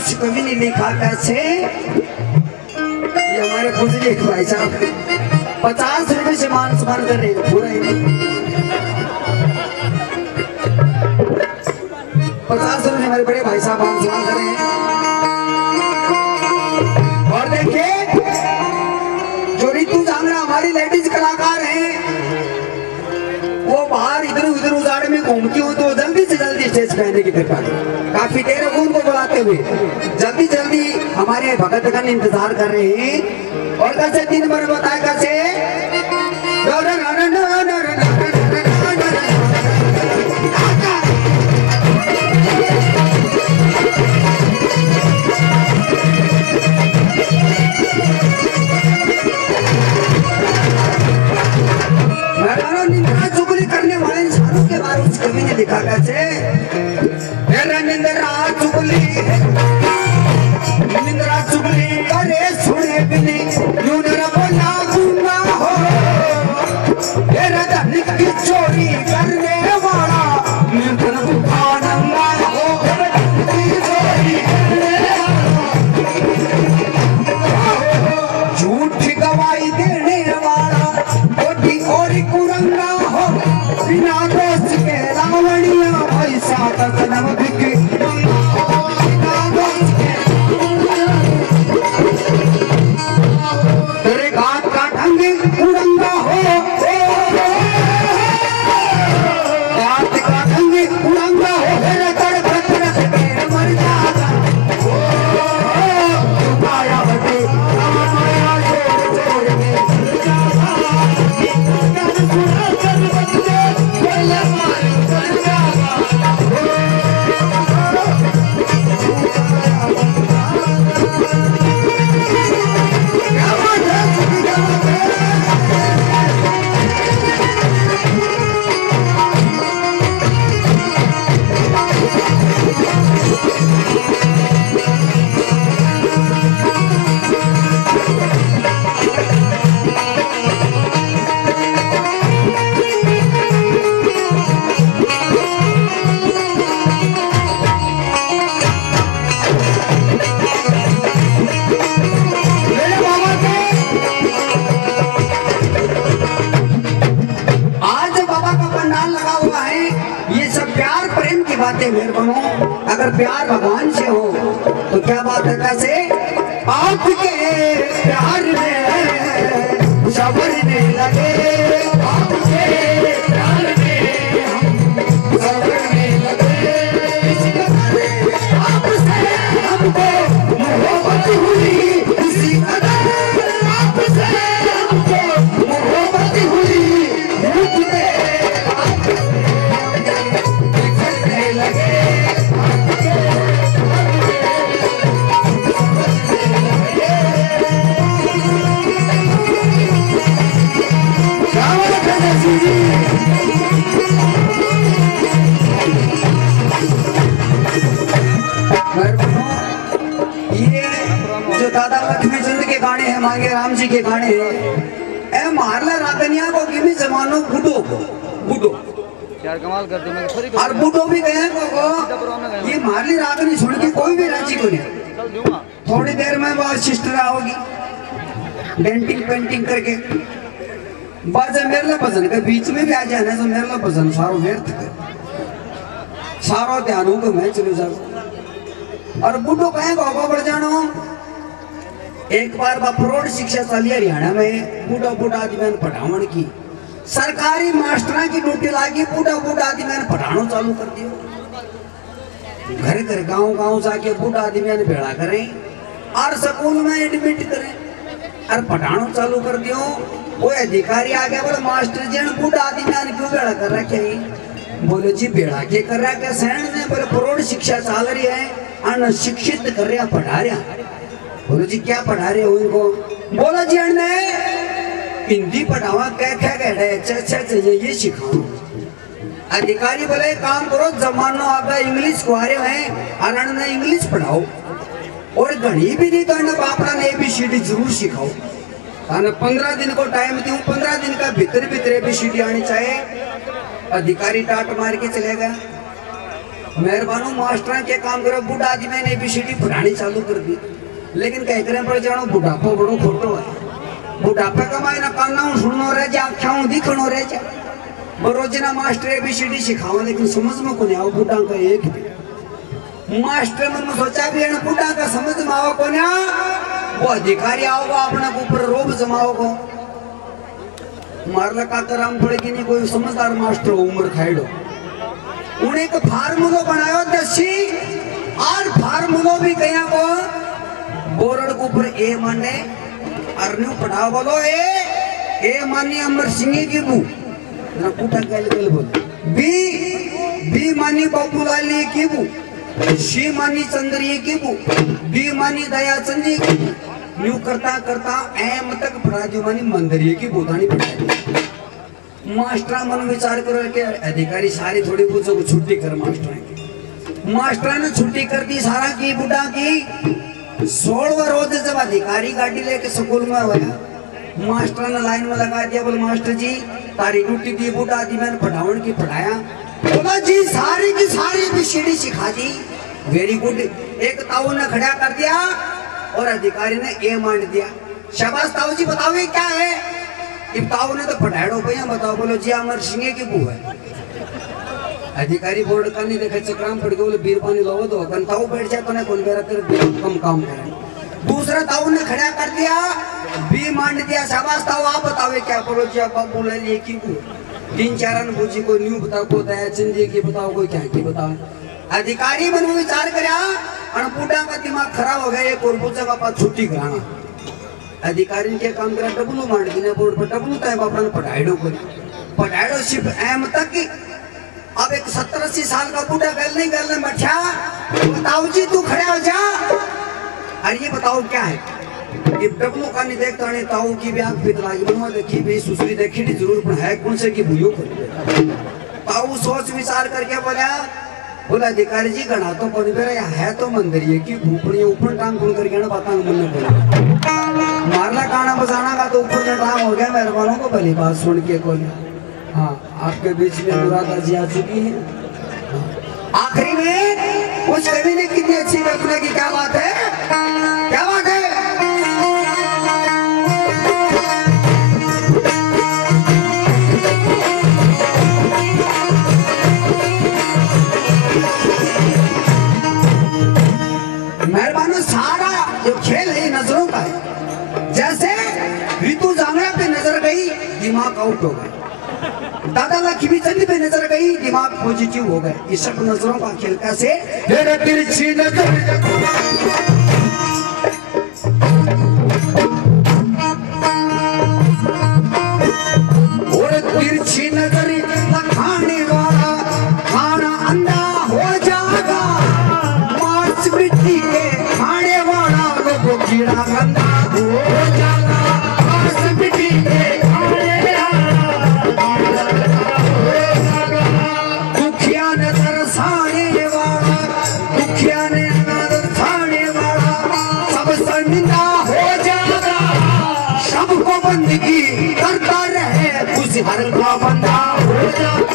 उस कवि ने लिखा कैसे, ये हमारे बुजुर्ग भाई साहब 50 रुपए से मान सम्मान कर रहे हैं, पूरा ही नहीं 50 रुपए हमारे बड़े भाई साहब मान सम्मान कर रहे हैं। और देखिए जो रितु जांगड़ा हमारी लेडीज कलाकार हैं, वो बाहर इधर उधर उजाड़ में घूमती हूँ तो जल्दी से जल्दी स्टेज पे आने की कृपा करें। काफी देर हो उनको बुलाते हुए, जल्दी जल्दी हमारे भगतगण इंतजार कर रहे हैं। और कैसे 3 बार बताया कैसे, करने वाले इंसानों के बारे में कवि ने लिखा कैसे, निंद्रा चुगली करे सुने बिनी यूं न बोला गुना हो, तेरा धनिक की चोरी करने वाला निर्धन बुखाना हो, चोरी करने वाला झूठी गवाही देने वाला कोठी और कुरंगा हो, बिना दोस्त के रावणिया पैसा का जन्म बिके, बिना दोस्त के तेरे घाट का ढंग उड़ंगा हो, घाट का ढंग उड़ंगा हो, तेरे तड़पत रख के मर जाता माया बटे माया जोड़ जोड़ के मेहरबानों, अगर प्यार भगवान से हो तो क्या बात है कैसे, आपके प्यार में संवरने लगे, आपके प्यार में हम संवरने लगे, इसी कदर आपसे हमको मोहब्बत हुई, इसी कदर आपसे हमको मोहब्बत हुई, रुकते दादा लक्ष्मीचंद के गाने हैं, मांगे राम जी के गाने हैं, मारला रागनिया को किमी जमानो बूढ़ो यार कमाल कर दे, मैं थोड़ी और बूढ़ो भी गए को ये मारली रागनी सुन के कोई भी राजी को नहीं। थोड़ी देर में वो सिस्टर आओगी डेंटिंग पेंटिंग करके, बाजा मेरला भजन के बीच में भी आ जाए तो मेरला भजन सारो व्यर्थ कर, सारो ध्यान हो मैं चले जाऊँ। और बूढ़ो कहे को बढ़ जानो, एक बार फ्रॉड शिक्षा चली हरियाणा में, बूढ़ा आदमी पढ़ावन की सरकारी मास्टर की ड्यूटी लागी, बूढ़ा आदमी पढ़ाना चालू कर दियो, घर घर गांव जाके बूढ़ा आदमी भेड़ा करें और स्कूल में एडमिट करें और पढ़ाना चालू कर दियो। वो अधिकारी आ गया, बोले मास्टर जी ने बूढ़ा आदमी क्यों भेड़ा कर रहा क्या, बोले जी भेड़ा के कर रहा क्या सैन ने, बोले फ्रॉड शिक्षा चल रही है, अनशिक्षित कर रहा पढ़ा रहा। बोलो जी क्या पढ़ा रहे हो इनको, बोला जी ने हिंदी पढ़ावा क्या क्या कह रहे, अच्छा ये सिखाओ। अधिकारी बोले काम करो, जमानो आगे इंग्लिश को आ रहे हैं, अरण ने इंग्लिश पढ़ाओ और घड़ी भी नहीं करना, बापड़ा ने ABCD जरूर सिखाओ। 15 दिन को टाइम दूं, 15 दिन का भीतर ABCD आनी चाहिए। अधिकारी टाट मार के चले गया। मेहरबानो मास्टर के काम करो। बूढ़ा आदमी ने एबीसीडी पढ़ानी चालू कर दी, लेकिन कह करे पर जानो बुढ़ापा बड़ो खोटो है। बुढ़ापे का मायना काना सुनो रह जा, आख्याओं दिखनो रह जा। रोजना मास्टर एबीसीडी सिखाओ, लेकिन समझ में को नहीं आओ बूढ़ा का एक भी। मास्टर मन में सोचा भी है बूढ़ा का समझ में आओ को ना, वो अधिकारी आओगा अपने ऊपर रोब जमाओगे। मारला का कराम पड़ेगी नहीं, कोई समझदार मास्टर उम्र खाइडो उन्हें एक फार्मूलो बनायो दसी, और फार्मूलो भी कहीं को बोर्ड के ऊपर ए माने अर्नु पढ़ाओ बोलो ए मानी अमर सिंह की बू ना पूटा गल बोल, बी मानी बाबूलाली की बू, शी मानी चंद्री की बू, डी मानी दया चंदी की बू। न्यू करता करता एम तक पढ़ा जो मानी मंदिर की बूतानी पढ़ाई। मास्टर मन विचार करो के अधिकारी सारी थोड़ी पूछो को छुट्टी कर। मास्टर ने छुट्टी कर दी सारा की बुढ़ा की। 16वां रोज जब अधिकारी गाड़ी लेके स्कूल में आया, मास्टर ने लाइन में लगा दिया, बोले मास्टर जी तारी ड्यूटी दी बुढ़ा दी, मैंने पढ़ावन की पढ़ाया। बोला जी सारी की सारी एबीसीडी सिखा दी, वेरी गुड। एक ताऊ ने खड़ा कर दिया और अधिकारी ने ए मान दिया। शाबाश ताऊ जी, बताओ ये क्या है? ताऊ ने तो पढ़ाड़ो भैया बताओ। बोलो जी अमर सिंह की बू है। अधिकारी बोर्ड का नहीं देखा, चक्राम पड़ गए, बोले बीर पानी लो दो ताऊ बैठ जाए तो ना कौन बेरा कर कम काम करे। दूसरा ताऊ ने खड़ा कर दिया, बी मान दिया। शाबाश ताऊ आप बताओ क्या? बोलो जी आप बोले ये की बू। 3-4 बूझी को न्यू बताओ, को दया चंदी की बताओ, कोई क्या की बताओ। अधिकारी मन विचार करया और बूढ़ा का दिमाग खराब हो गया, एक और पूछा का छुट्टी कराना। अधिकारी के काम करा डबलू मार देने बोर्ड पर, डबलू तय बापा ने पढ़ाईडो को पढ़ाईडो सिर्फ एम तक। अब एक 70-80 साल का बूढ़ा गल नहीं गलने बैठा, बताओ जी तू खड़े हो जा, अरे ये बताओ क्या है? ये डबलू का नहीं देखता नहीं, ताऊ की भी आंख पितला की देखी भी सुसरी देखी नहीं जरूर पर है कौन से की भूयो कर। ताऊ सोच विचार करके बोला अधिकारी जी गणा तो कौन बेरा है तो मंदिर ये की ऊपर ऊपर टांग कौन करके ना पता मन बोला मारला गाना बजाना का तो ऊपर टांग हो गया। मेहरबानों को भली बात सुन के कोई। हाँ आपके बीच में मुरादा जी आ चुकी है। आखिरी में उस कवि ने कितनी अच्छी कल्पना की, क्या बात है, क्या बात है। मेहरबानों सारा जो खेल है नजरों का है। जैसे ऋतु जांगड़ा पे नजर गई दिमाग आउट हो गया, दादा लक्ष्मी चंद पे नजर गई दिमाग पॉजिटिव हो गए। ये सब नजरों का खेल कैसे? तिरछी नजर और तिरछी नजर खाने वाला खाना अंधा हो जाएगा, मांस मिट्टी के खाने वाला लोगों कीड़ा गंदा हो जाएगा, मांस मिट्टी के खाने दुखिया ने तरसाने वाला, दुखिया ने तरसाने वाला सब शर्मिंदा हो जाएगा, सबको बंदगी करता रहे उस हर का बंदा हो जाएगा।